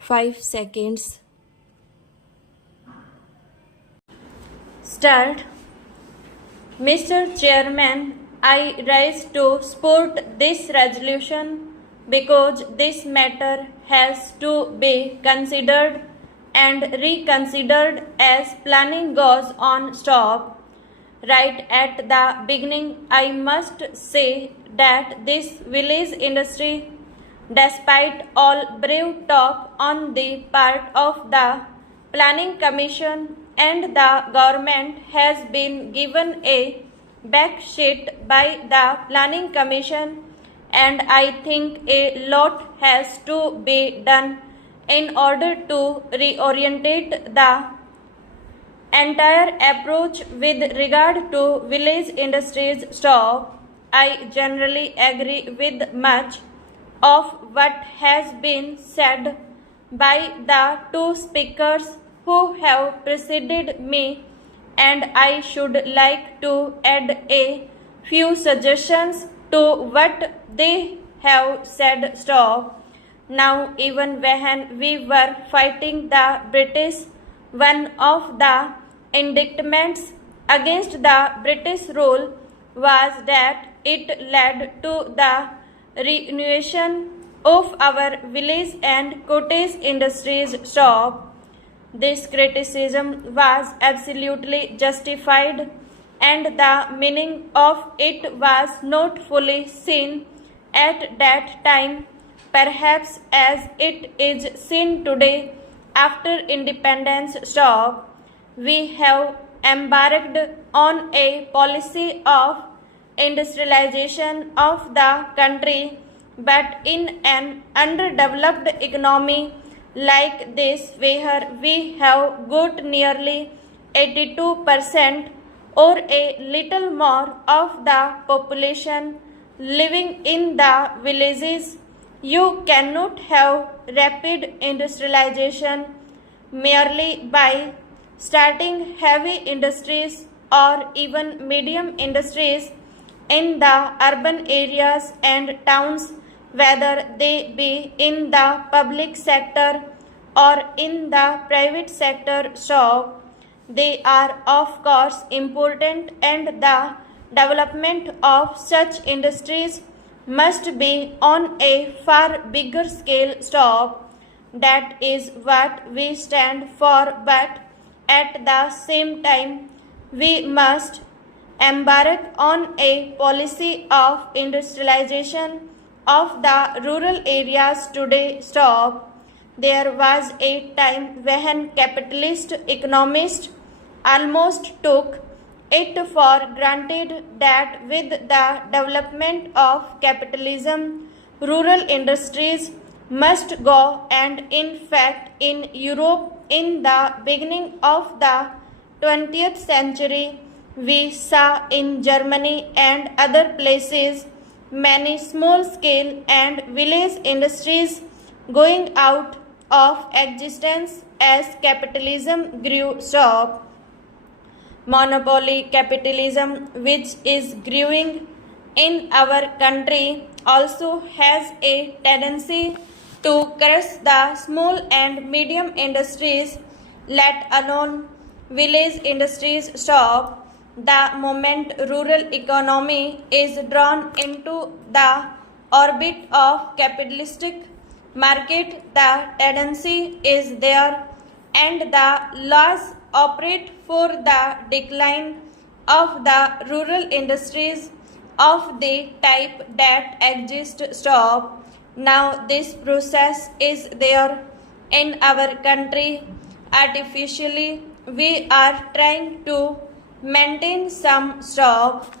5 seconds. Start. Mr. Chairman, I rise to support this resolution because this matter has to be considered and reconsidered as planning goes on stop. Right at the beginning, I must say that this village industry, despite all brave talk on the part of the Planning Commission and the government, has been given a back sheet by the Planning Commission, and I think a lot has to be done in order to reorientate the entire approach with regard to village industries stock. I generally agree with much of what has been said by the two speakers who have preceded me, and I should like to add a few suggestions to what they have said. Stop. Now, even when we were fighting the British, one of the indictments against the British rule was that it led to the renewation of our village and cottage industries. Stop. This criticism was absolutely justified, and the meaning of it was not fully seen at that time, perhaps as it is seen today after independence. Stop. We have embarked on a policy of industrialization of the country, but in an underdeveloped economy like this, where we have got nearly 82% or a little more of the population living in the villages, you cannot have rapid industrialization merely by starting heavy industries or even medium industries in the urban areas and towns, whether they be in the public sector or in the private sector. So, they are of course important, and the development of such industries must be on a far bigger scale. Stop. That is what we stand for, but at the same time, we must embark on a policy of industrialization of the rural areas today. Stop. There was a time when capitalist economists almost took it for granted that with the development of capitalism, rural industries must go, and in fact, in Europe in the beginning of the 20th century, we saw in Germany and other places many small scale and village industries going out of existence as capitalism grew. Stop. Monopoly capitalism, which is growing in our country, also has a tendency to crush the small and medium industries, let alone village industries. Stop. The moment rural economy is drawn into the orbit of capitalistic market, the tendency is there, and the laws operate for the decline of the rural industries of the type that exist. Stop. Now this process is there in our country. Artificially, we are trying to maintain some. Stop.